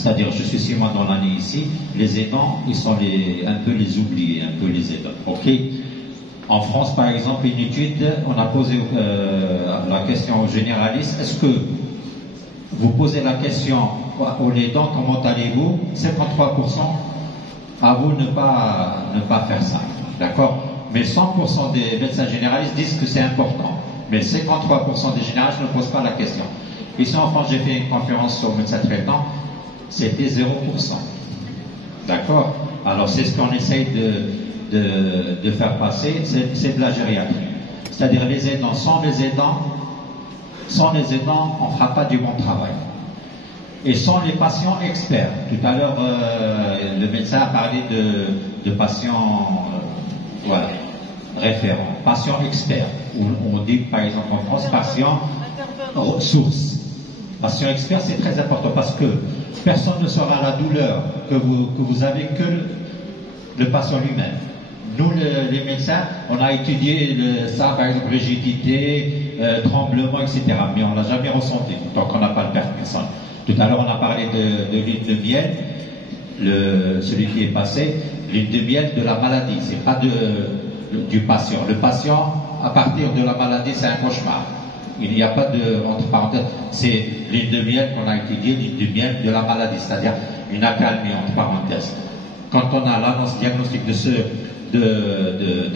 C'est-à-dire, je suis 6 mois dans l'année ici, les aidants, ils sont un peu les oubliés, un peu les aidants. Ok. En France, par exemple, une étude, on a posé la question aux généralistes, est-ce que vous posez la question aux aidants, comment allez-vous? 53% à vous ne pas faire ça. D'accord? Mais 100% des médecins généralistes disent que c'est important. Mais 53% des généralistes ne posent pas la question. Ici en France, j'ai fait une conférence sur le médecin traitant, c'était 0%. D'accord? Alors c'est ce qu'on essaye de faire passer, c'est de la gériatrie. C'est-à-dire les aidants, sans les aidants, on ne fera pas du bon travail. Et sans les patients experts. Tout à l'heure, le médecin a parlé de patients voilà, référents, patients experts. On dit par exemple en France, patients ressources. Patient expert, c'est très important parce que personne ne saura la douleur que vous avez que le patient lui-même. Nous, les médecins, on a étudié ça, par exemple, rigidité, tremblement, etc. Mais on ne l'a jamais ressenti, tant qu'on n'a pas le Parkinson. Tout à l'heure, on a parlé de l'huile de miel, celui qui est passé, l'huile de miel de la maladie, c'est pas du patient. Le patient, à partir de la maladie, c'est un cauchemar. Il n'y a pas entre parenthèses, c'est l'huile de miel qu'on a étudiée, l'huile de miel de la maladie, c'est-à-dire une accalmie, entre parenthèses. Quand on a l'annonce diagnostique de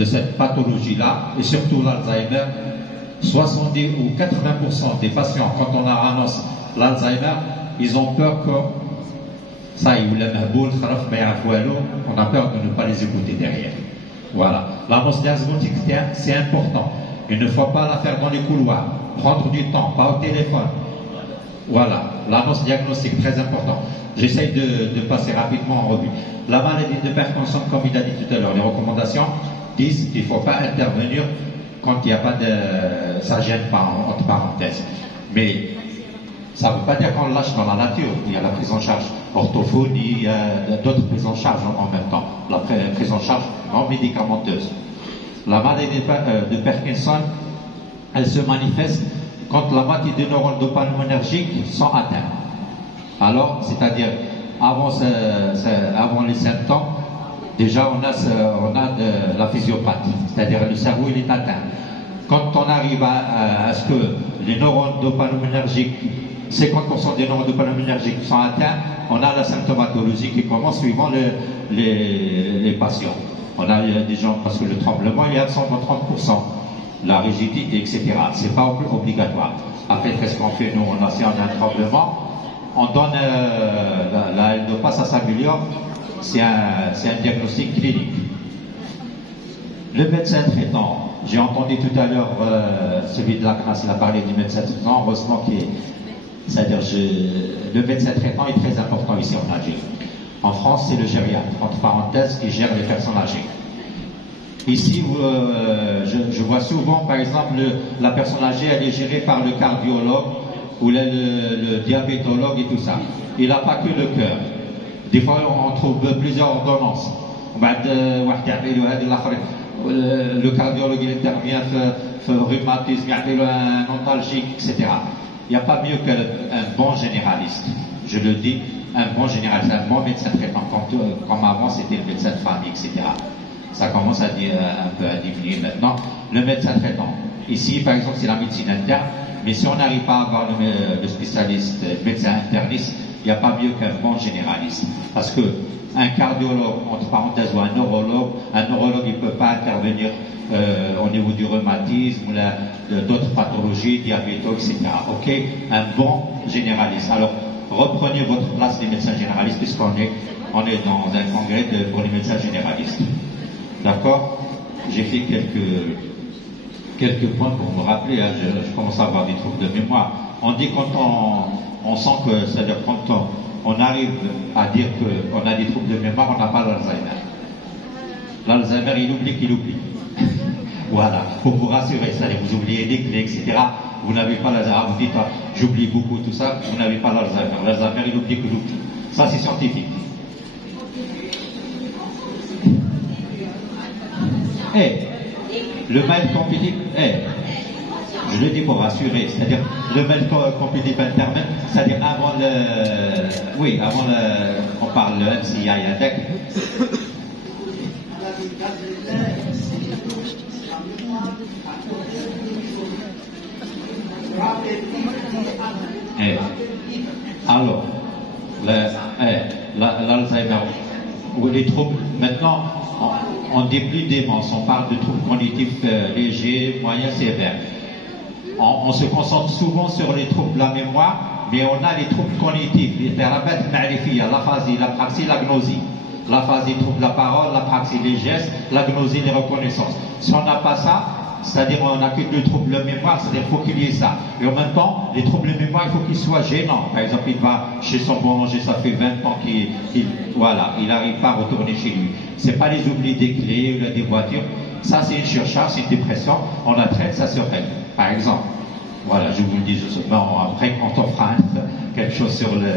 cette pathologie-là, et surtout l'Alzheimer, 70 ou 80% des patients, quand on a annonce l'Alzheimer, ils ont peur que ça y est, on a peur de ne pas les écouter derrière. Voilà. L'annonce diagnostique, c'est important. Il ne faut pas la faire dans les couloirs, prendre du temps, pas au téléphone. Voilà, l'annonce diagnostique, très important. J'essaye de passer rapidement en revue. La maladie de Parkinson, comme il a dit tout à l'heure, les recommandations disent qu'il ne faut pas intervenir quand il n'y a pas de... ça gêne pas, entre parenthèses. Mais ça ne veut pas dire qu'on le lâche dans la nature. Il y a la prise en charge orthophonie, il y a d'autres prises en charge en même temps. La prise en charge non médicamenteuse. La maladie de Parkinson, elle se manifeste quand la moitié des neurones dopaminergiques sont atteints. Alors, c'est-à-dire, avant les symptômes, déjà on a de la physiopathie, c'est-à-dire le cerveau il est atteint. Quand on arrive à ce que les neurones dopaminergiques, 50% des neurones dopaminergiques sont atteints, on a la symptomatologie qui commence suivant les patients. On a des gens, parce que le tremblement il est à 130%, la rigidité, etc. C'est pas obligatoire. Après, qu'est-ce qu'on fait? Nous, si on a un tremblement, on donne la L-Dopa, ça s'améliore. C'est un diagnostic clinique. Le médecin traitant, j'ai entendu tout à l'heure celui de la CNAS, il a parlé du médecin traitant, heureusement c'est-à-dire le médecin traitant est très important ici en Algérie. En France, c'est le gériatre, entre parenthèses, qui gère les personnes âgées. Ici, je vois souvent, par exemple, la personne âgée, elle est gérée par le cardiologue ou le diabétologue et tout ça. Il n'a pas que le cœur. Des fois, on trouve plusieurs ordonnances. Le cardiologue, il intervient, fait rhumatisme, il y a un antalgique, etc. Il n'y a pas mieux qu'un bon généraliste. Je le dis, un bon généraliste, un bon médecin traitant. Comme avant, c'était le médecin de famille, etc. Ça commence un peu à diminuer maintenant. Le médecin traitant. Ici, par exemple, c'est la médecine interne. Mais si on n'arrive pas à avoir le spécialiste, le médecin interniste, il n'y a pas mieux qu'un bon généraliste. Parce que un cardiologue, entre parenthèses, ou un neurologue, il ne peut pas intervenir au niveau du rhumatisme ou d'autres pathologies, diabète, etc. Ok? Un bon généraliste. Alors, reprenez votre place des médecins généralistes, puisqu'on est dans un congrès pour les médecins généralistes. D'accord? J'ai fait quelques points pour me rappeler, hein, je commence à avoir des troubles de mémoire. On dit quand on sent que, c'est-à-dire quand on arrive à dire qu'on a des troubles de mémoire, on n'a pas l'Alzheimer. L'Alzheimer, il oublie qu'il oublie. Voilà, pour vous rassurer, c'est-à-dire vous oubliez des clés, etc. Vous n'avez pas l'Alzheimer. Vous dites, j'oublie beaucoup tout ça, vous n'avez pas l'Alzheimer. L'Alzheimer, il oublie qu'il oublie. Ça, c'est scientifique. Le maître compétitif, je le dis pour rassurer, c'est-à-dire le medical competitive internet, c'est-à-dire avant le, oui, avant le, on parle le MCI avec. Alors, l'Alzheimer, ou les troubles, maintenant, on dit plus démence, on parle de troubles cognitifs légers, moyens, sévères. On se concentre souvent sur les troubles de la mémoire, mais on a les troubles cognitifs, l'aphasie, la praxie, la gnosie. L'aphasie, trouble de la parole, la praxie, les gestes, la gnosie, les reconnaissances. Si on n'a pas ça, c'est-à-dire on n'a que deux troubles de mémoire, c'est-à-dire qu'il faut qu'il y ait ça. Et en même temps, les troubles de mémoire, il faut qu'ils soient gênants. Par exemple, il va chez son boulanger, ça fait 20 ans qu'il n'arrive pas à retourner chez lui. C'est pas les oublis des clés ou des voitures. Ça, c'est une surcharge, c'est une dépression. On la traite, ça se règle. Par exemple. Voilà, je vous le dis, après, quand on fera quelque chose sur le...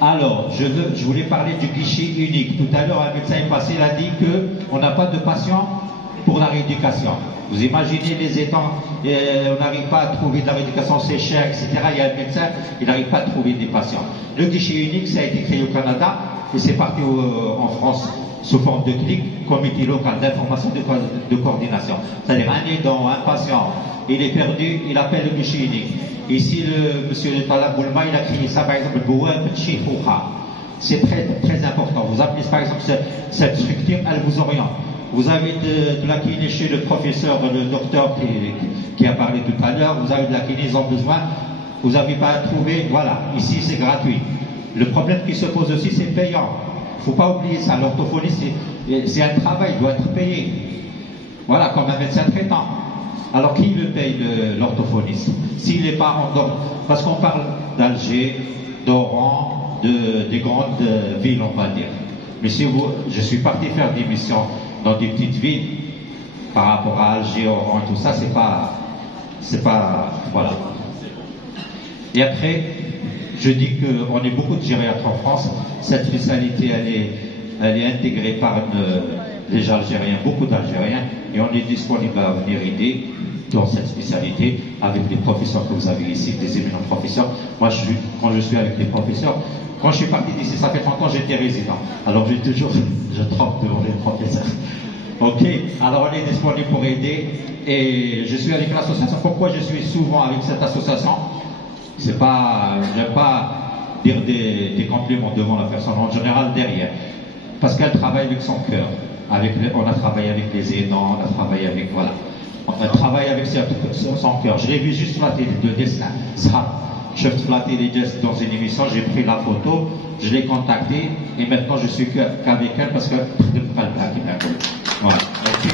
Alors, je voulais parler du guichet unique. Tout à l'heure, un médecin est passé, il a dit qu'on n'a pas de patient pour la rééducation. Vous imaginez les étangs, on n'arrive pas à trouver de la rééducation, c'est cher, etc. Il y a un médecin, il n'arrive pas à trouver des patients. Le guichet unique, ça a été créé au Canada et c'est parti en France sous forme de clic, comité local d'information de coordination. C'est-à-dire un aidant, un patient, il est perdu, il appelle le guichet unique. Ici, le monsieur Talab Boulma, il a créé ça, par exemple, c'est très, très important. Vous appelez, par exemple, cette structure, elle vous oriente. Vous avez de la kiné chez le professeur, le docteur qui a parlé tout à l'heure, vous avez de la kiné, ils ont besoin, vous n'avez pas à trouver, voilà, ici c'est gratuit. Le problème qui se pose aussi, c'est payant. Il ne faut pas oublier ça, l'orthophonie, c'est un travail, il doit être payé. Voilà, comme un médecin traitant. Alors qui le paye l'orthophoniste? S'il n'est pas en dehors, parce qu'on parle d'Alger, d'Oran, des grandes villes, on va dire. Mais si je suis parti faire des missions dans des petites villes, par rapport à Alger, Oran, tout ça, c'est pas, voilà. Et après, je dis qu'on est beaucoup de gériatres en France. Cette spécialité, elle est intégrée par les Algériens, beaucoup d'Algériens, et on est disponible à venir aider dans cette spécialité avec les professeurs que vous avez ici, des éminents professeurs. Moi, quand je suis avec les professeurs, quand je suis parti d'ici, ça fait 30 ans, j'étais résident. Alors, je trempe devant les professeurs. Ok, alors on est disponible pour aider, et je suis avec l'association. Pourquoi je suis souvent avec cette association? C'est pas, j'aime pas dire des compliments devant la personne, en général derrière. Parce qu'elle travaille avec son cœur. On a travaillé avec les aidants, on a travaillé avec, voilà. On a travaillé avec son cœur. Je l'ai vu juste flatter le dessin. Ça, je flattais les gestes dans une émission, j'ai pris la photo, je l'ai contacté, et maintenant je suis qu'avec elle parce que je ne peux pas le plaquer. Voilà. Ok.